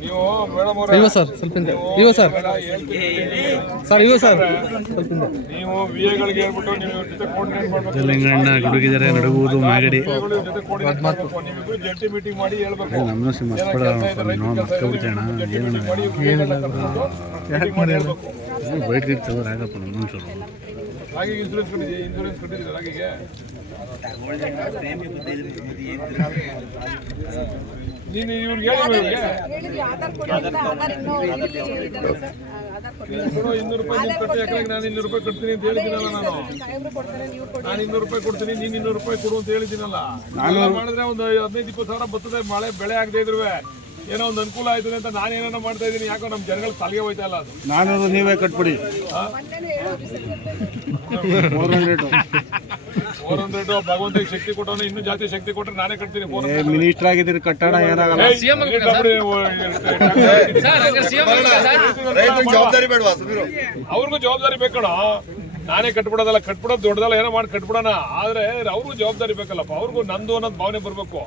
ನೀವು ಮೇಡಮ್ ಇವ ಸರ್ ಸ್ವಲ್ಪ ಇವ ಸರ್ ಸರ್ ಇವ ಸರ್ ಸ್ವಲ್ಪ ನೀವು ವಿಎಗಳಿಗೆ ಹೇಳ್ಬಿಟ್ಟು ನೀವು ಜೊತೆ ಕೋರ್ಡಿನೇಟ್ ಮಾಡಬೇಕು. ತೆಲಂಗಾಣ ಗುಡುಗಿದರೆ ನಡುಗುವುದು ಮಾಗಡಿ ಜೊತೆ ಕೋರ್ಡಿನೇಟ್ ಮಾಡಬೇಕು. ನೀವಿಬ್ರು ಜಂಟಿ ಮೀಟಿಂಗ್ ಮಾಡಿ ಹೇಳ್ಬೇಕು. ನಮ್ಮನ್ನು ಮಕ್ಕಳ ಮಕ್ಕಬಿಡ್ತೇಣ ಏನು ಬೈಟ್ ಗಿಡ್ತವ್ರು ಆಗಪ್ಪ ನಮ್ಮ ಮನುಷ್ಯರು ಹಾಗೆ ಇನ್ಸೂರೆನ್ಸ್ ಕಟ್ಟಿದ್ದೀರಾ ಹಾಗೆ ನೀನು ಇವ್ರಿಗೆ ₹200 ಕಟ್ಟಿ ಯಾಕಂದ್ರೆ ನಾನು ₹200 ಕಟ್ತೀನಿ ಅಂತ ಹೇಳಿದ್ದೀನಲ್ಲ. ನಾನು ₹200 ಕೊಡ್ತೀನಿ, ನೀನು ₹200 ಕೊಡು ಅಂತ ಹೇಳಿದ್ದೀನಲ್ಲ. ಮಾಡಿದ್ರೆ ಒಂದು 15-20 ಸಾವಿರ ಬರ್ತದೆ. ಮಳೆ ಬೆಳೆ ಆಗದೆ ಇದ್ರು ಏನೋ ಒಂದು ಅನುಕೂಲ ಆಯ್ತದೆ ಅಂತ ನಾನೇನೋ ಮಾಡ್ತಾ ಇದ್ದೀನಿ. ಯಾಕೋ ನಮ್ಮ ಜನಗಳು ತಲೆಗೆ ಹೋಯ್ತಾ ಇಲ್ಲ. ಅದು 400 ನೀವೇ ಕಟ್ಬಿಡಿ. 400 ಭಗವಂತನಿಗೆ ಶಕ್ತಿ ಕೊಟ್ಟವನು, ಇನ್ನೂ ಜಾಸ್ತಿ ಶಕ್ತಿ ಕೊಟ್ಟರೆ ನಾನೇ ಕಟ್ತೀನಿ. ಮಿನಿಸ್ಟರ್ ಆಗಿದ್ದೀರಿ ಕಟ್ಟಡ ಏನಾಗಲ್ಲ. ಅವ್ರಿಗೂ ಜವಾಬ್ದಾರಿ ಬೇಕಣ. ನಾನೇ ಕಟ್ಬಿಡೋದಲ್ಲ, ಕಟ್ಬಿಡೋದು ದೊಡ್ಡದಲ್ಲ, ಏನೋ ಮಾಡಿ ಕಟ್ಬಿಡೋಣ. ಆದ್ರೆ ಅವ್ರಿಗೂ ಜವಾಬ್ದಾರಿ ಬೇಕಲ್ಲಪ್ಪ. ಅವ್ರಿಗೂ ನಂದು ಅನ್ನೋದು ಭಾವನೆ ಬರ್ಬೇಕು.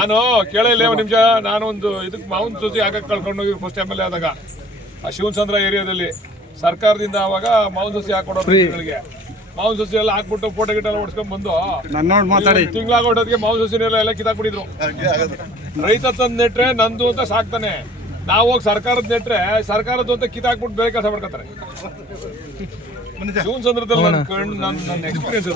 ನಾನು ಕೇಳಿಲ್ಲ ಒಂದು ನಿಮಿಷ. ನಾನು ಒಂದು ಇದಕ್ಕೆ ಮಾವನ್ ಸೊಸಿ ಆಗಕ್ಕೆ ಕಳ್ಕೊಂಡೋಗಿ ಫಸ್ಟ್ MLA ಆದಾಗ ಆ ಶಿವಚಂದ್ರ ಏರಿಯಾದಲ್ಲಿ ಸರ್ಕಾರದಿಂದ ಅವಾಗ ಮಾವನ್ ಸೊಸಿ ಹಾಕೊಡೋರಿಗೆ ಮಾವನ್ ಸೊಸಿ ಎಲ್ಲ ಹಾಕ್ಬಿಟ್ಟು ಫೋಟೋ ಗಿಟ ಎಲ್ಲ ಹೊಡ್ಸ್ಕೊಂಡ್ ಬಂದು ತಿಂಗಳಾಗೋಟೋದಕ್ಕೆ ಮಾವನ್ ಸೊಸಿನೆಲ್ಲ ಎಲ್ಲ ಕಿತ್ತಾಕ್ಬಿಟ್ಟಿದ್ರು. ರೈತ ತಂದು ನೆಟ್ರೆ ನಂದು ಅಂತ ಸಾಕ್ತಾನೆ. ನಾವು ಹೋಗಿ ಸರ್ಕಾರದ ನೆಟ್ರೆ ಸರ್ಕಾರದ್ದು ಅಂತ ಕಿತ್ತಾಕ್ಬಿಟ್ಟು ಬೇರೆ ಕೆಲಸ ಮಾಡ್ಕೊತಾರೆ. ಶಿವಚಂದ್ರದಲ್ಲಿ ನನ್ನ ಎಕ್ಸ್ಪೀರಿಯನ್ಸ್